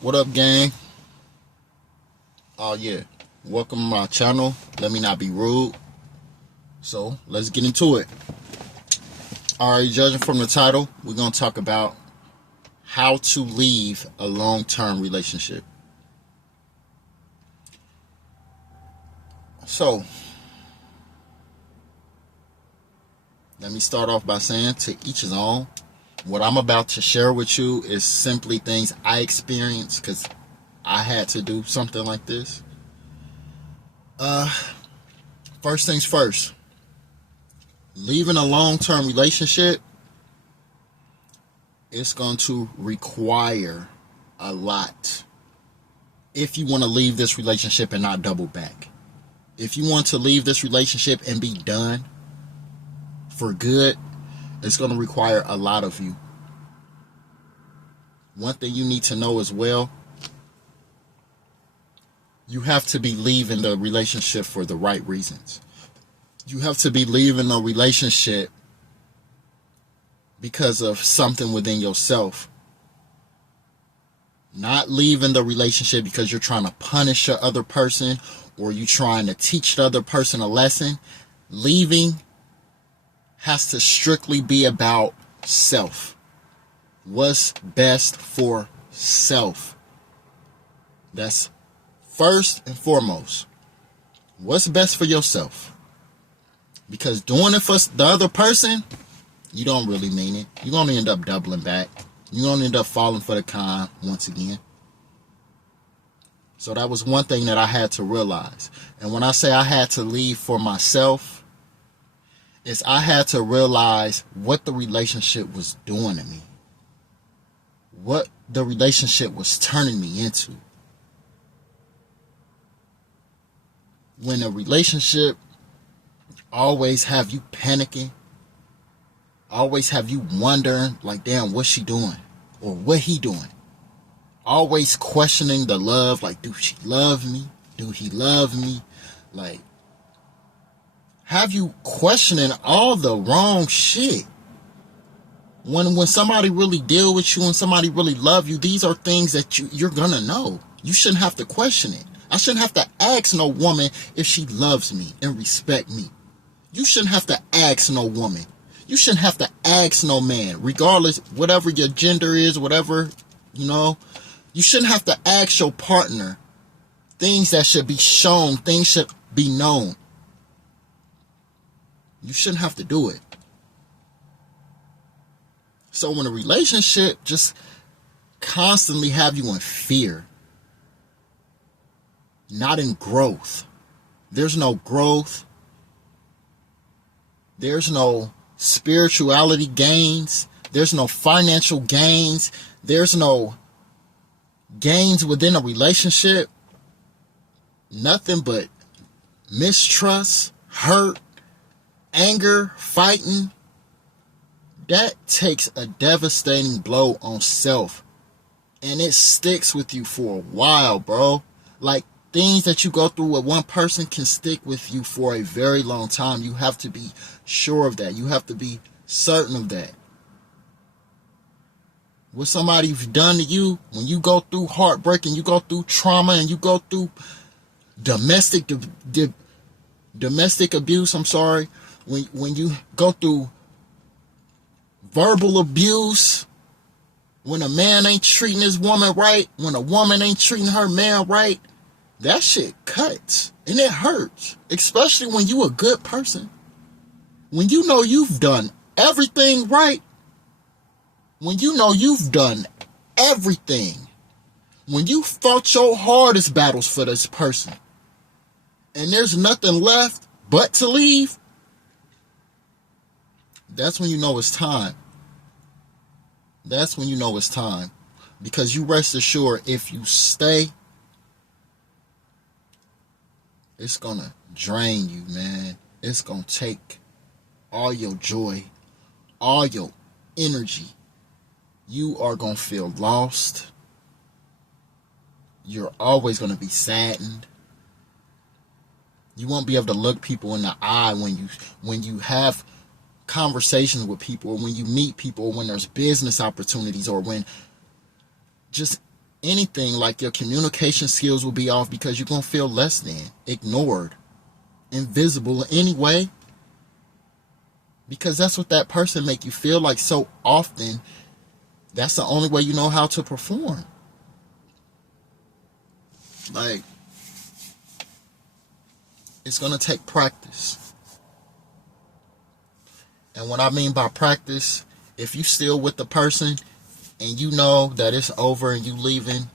What up, gang? Oh, yeah. Welcome to my channel. Let me not be rude. So, let's get into it. Alright, judging from the title, we're going to talk about how to leave a long-term relationship. So, let me start off by saying, to each his own. What I'm about to share with you is simply things I experienced because I had to do something like this. First things first. Leaving a long-term relationship is going to require a lot if you want to leave this relationship and not double back. If you want to leave this relationship and be done for good, it's going to require a lot of you. One thing you need to know as well, you have to be leaving the relationship for the right reasons. You have to be leaving a relationship because of something within yourself. Not leaving the relationship because you're trying to punish the other person or you're trying to teach the other person a lesson. Leaving has to strictly be about self. What's best for self? That's first and foremost. What's best for yourself? Because doing it for the other person, you don't really mean it. You're going to end up doubling back. You're going to end up falling for the con once again. So that was one thing that I had to realize. And when I say I had to leave for myself, is I had to realize what the relationship was doing to me. What the relationship was turning me into. When a relationship always have you panicking, always have you wondering, like, damn, what's she doing? Or what he doing? Always questioning the love, like, do she love me? Do he love me? Like, have you questioning all the wrong shit. When somebody really deal with you and somebody really love you, these are things that you're gonna know. You shouldn't have to question it. I shouldn't have to ask no woman if she loves me and respect me. You shouldn't have to ask no woman. You shouldn't have to ask no man, regardless, whatever your gender is, whatever, you shouldn't have to ask your partner things that should be shown, things should be known. You shouldn't have to do it. So when a relationship just constantly have you in fear, not in growth, there's no growth, there's no spirituality gains, there's no financial gains, there's no gains within a relationship, nothing but mistrust, hurt, anger, fighting. That takes a devastating blow on self, and it sticks with you for a while, bro. Like, things that you go through with one person can stick with you for a very long time. You have to be sure of that. You have to be certain of that. What somebody's done to you, when you go through heartbreak and you go through trauma and you go through domestic abuse, when you go through verbal abuse, when a man ain't treating his woman right, when a woman ain't treating her man right, that shit cuts and it hurts, especially when you a good person. When you know you've done everything right, when you know you've done everything, when you fought your hardest battles for this person, and there's nothing left but to leave, that's when you know it's time. That's when you know it's time. Because you rest assured, if you stay, it's gonna drain you, man. It's gonna take all your joy, all your energy. You are gonna feel lost. You're always gonna be saddened. You won't be able to look people in the eye when you have conversations with people, or when you meet people, or when there's business opportunities, or when just anything, like your communication skills will be off because you're going to feel less than, ignored, invisible anyway. Because that's what that person make you feel like so often. That's the only way you know how to perform. Like, it's going to take practice. And what I mean by practice, if you still with the person and you know that it's over and you leaving,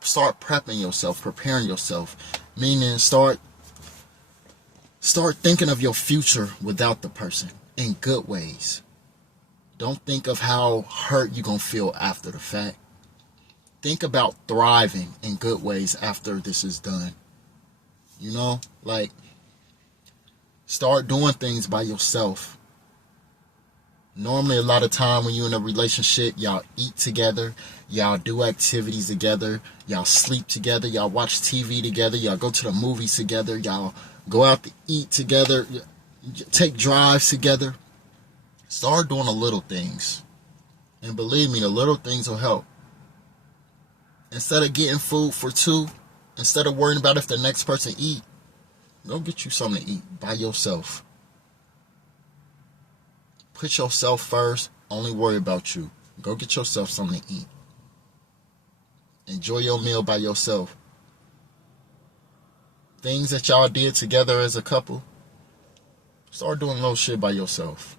start prepping yourself, preparing yourself. Meaning start thinking of your future without the person in good ways. Don't think of how hurt you're going to feel after the fact. Think about thriving in good ways after this is done. You know, like, start doing things by yourself. Normally, a lot of time when you're in a relationship, y'all eat together, y'all do activities together, y'all sleep together, y'all watch TV together, y'all go to the movies together, y'all go out to eat together, take drives together. Start doing the little things. And believe me, the little things will help. Instead of getting food for two, instead of worrying about if the next person eat, go get you something to eat by yourself. Put yourself first. Only worry about you. Go get yourself something to eat. Enjoy your meal by yourself. Things that y'all did together as a couple, start doing little shit by yourself.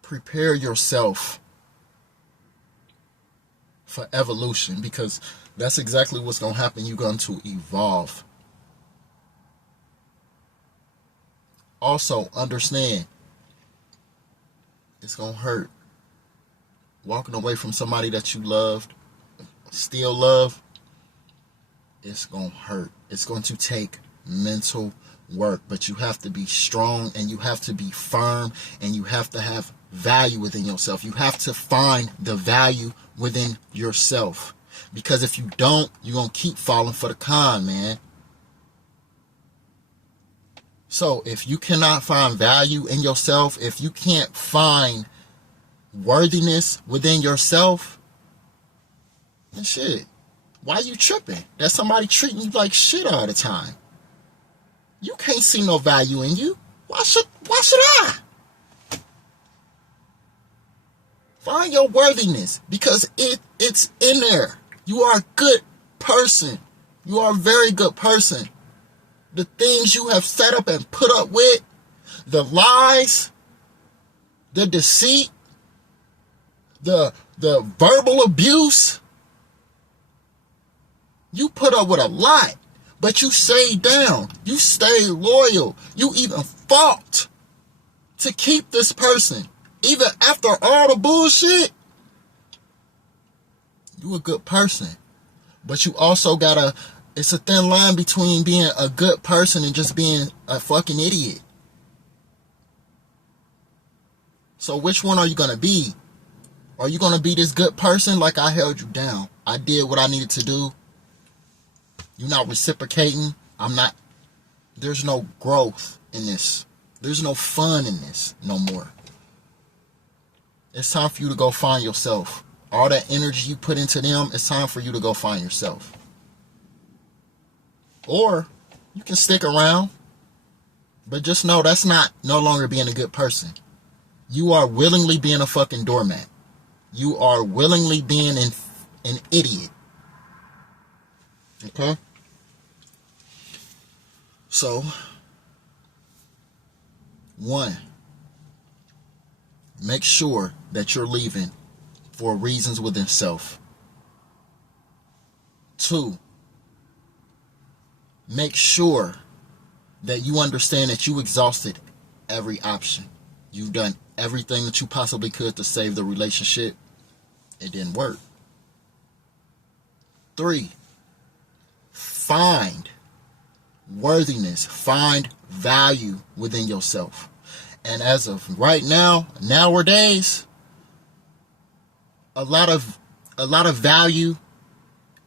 Prepare yourself for evolution, because that's exactly what's going to happen. You're going to evolve. Also, understand, it's going to hurt. Walking away from somebody that you loved, still love, it's going to hurt. It's going to take mental work, but you have to be strong and you have to be firm and you have to have value within yourself. You have to find the value within yourself, because if you don't, you're going to keep falling for the con, man. So if you cannot find value in yourself, if you can't find worthiness within yourself, then shit, why you tripping that somebody treating you like shit all the time? You can't see no value in you. Why should I? Find your worthiness, because it's in there. You are a good person. You are a very good person. The things you have set up and put up with, the lies, the deceit, the verbal abuse, you put up with a lot, but you stayed down. You stayed loyal. You even fought to keep this person. Even after all the bullshit, you a good person. But you also gotta, it's a thin line between being a good person and just being a fucking idiot. So which one are you gonna be? Are you gonna be this good person like I held you down? I did what I needed to do. You're not reciprocating. There's no growth in this. There's no fun in this no more. It's time for you to go find yourself. All that energy you put into them, it's time for you to go find yourself. Or you can stick around, but just know that's no longer being a good person. You are willingly being a fucking doormat. You are willingly being an idiot. Okay? So, 1, make sure that you're leaving for reasons within self. 2, make sure that you understand that you exhausted every option. You've done everything that you possibly could to save the relationship. It didn't work. 3, find worthiness, find value within yourself. And as of right now, nowadays, a lot of value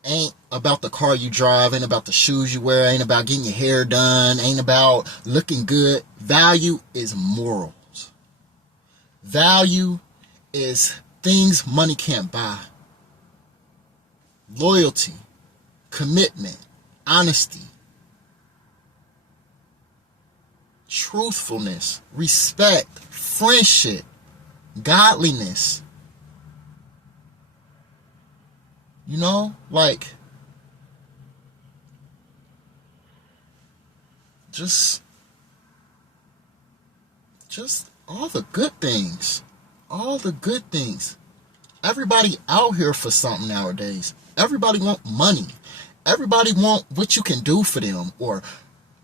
ain't about the car you drive, ain't about the shoes you wear, ain't about getting your hair done, ain't about looking good. Value is morals. Value is things money can't buy. Loyalty, commitment, honesty, truthfulness, respect, friendship, godliness. You know, like, just all the good things. All the good things. Everybody out here for something nowadays. Everybody want money. Everybody want what you can do for them, or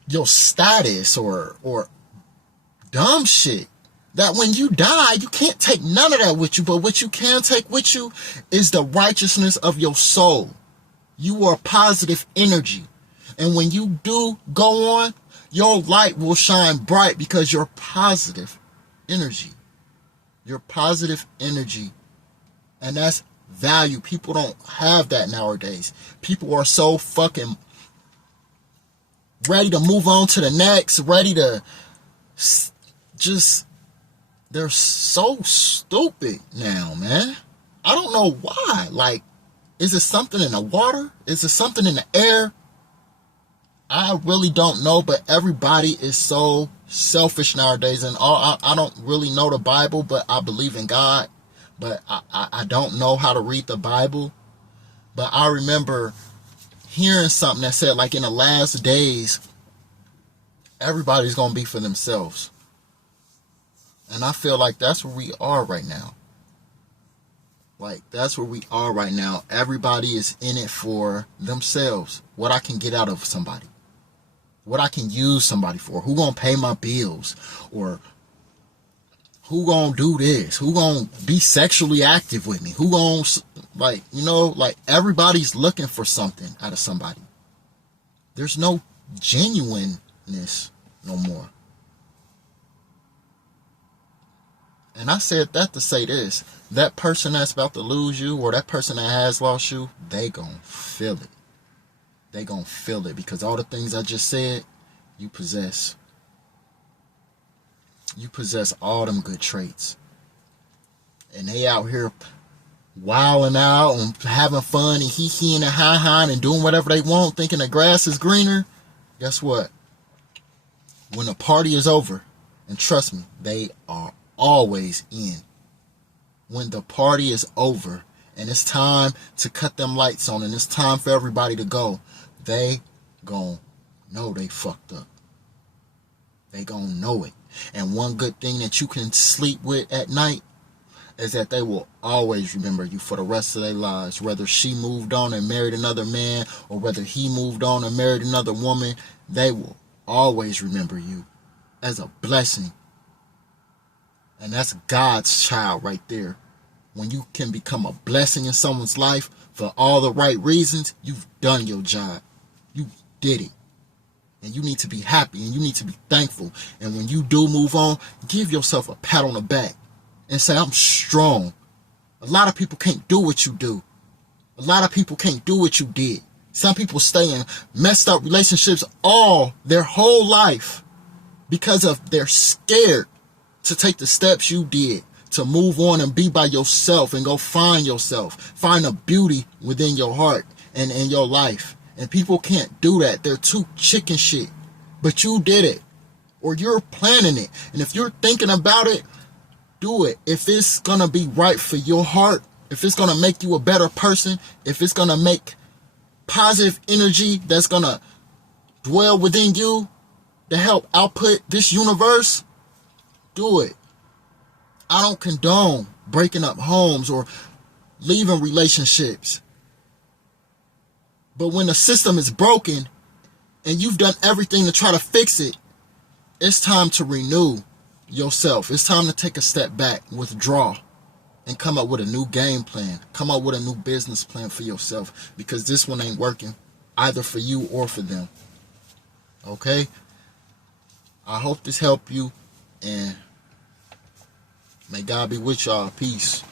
your status, or dumb shit. That when you die, you can't take none of that with you, but what you can take with you is the righteousness of your soul. You are positive energy. And when you do go on, your light will shine bright because you're positive energy. You're positive energy. And that's value. People don't have that nowadays. People are so fucking ready to move on to the next, ready to just, they're so stupid now, man. I don't know why. Like, is it something in the water? Is it something in the air? I really don't know, but everybody is so selfish nowadays. And I don't really know the Bible, but I believe in God. But I don't know how to read the Bible. But I remember hearing something that said, like, in the last days, everybody's going to be for themselves. And I feel like that's where we are right now. Like, that's where we are right now. Everybody is in it for themselves. What I can get out of somebody. What I can use somebody for. Who gonna pay my bills? Or who gonna do this? Who gonna be sexually active with me? Who gonna, like, you know, like, everybody's looking for something out of somebody. There's no genuineness no more. And I said that to say this. That person that's about to lose you, or that person that has lost you, they gonna feel it. They gonna feel it, because all the things I just said, you possess. You possess all them good traits. And they out here wilding out and having fun and hee-heeing and ha-haing and doing whatever they want, thinking the grass is greener. Guess what? When the party is over, and trust me, they are always in. When the party is over and it's time to cut them lights on and it's time for everybody to go, they gon' know they fucked up. They gon' know it. And one good thing that you can sleep with at night is that they will always remember you for the rest of their lives. Whether she moved on and married another man, or whether he moved on and married another woman, they will always remember you as a blessing. And that's God's child right there. When you can become a blessing in someone's life for all the right reasons, you've done your job. You did it. And you need to be happy and you need to be thankful. And when you do move on, give yourself a pat on the back and say, I'm strong. A lot of people can't do what you do. A lot of people can't do what you did. Some people stay in messed up relationships all their whole life because of they're scared to take the steps you did, to move on and be by yourself and go find yourself. Find a beauty within your heart and in your life. And people can't do that. They're too chicken shit. But you did it. Or you're planning it. And if you're thinking about it, do it. If it's going to be right for your heart, if it's going to make you a better person, if it's going to make positive energy that's going to dwell within you to help output this universe, do it. I don't condone breaking up homes or leaving relationships. But when the system is broken and you've done everything to try to fix it, it's time to renew yourself. It's time to take a step back, withdraw, and come up with a new game plan. Come up with a new business plan for yourself, because this one ain't working either for you or for them. Okay? I hope this helped you, and may God be with y'all. Peace.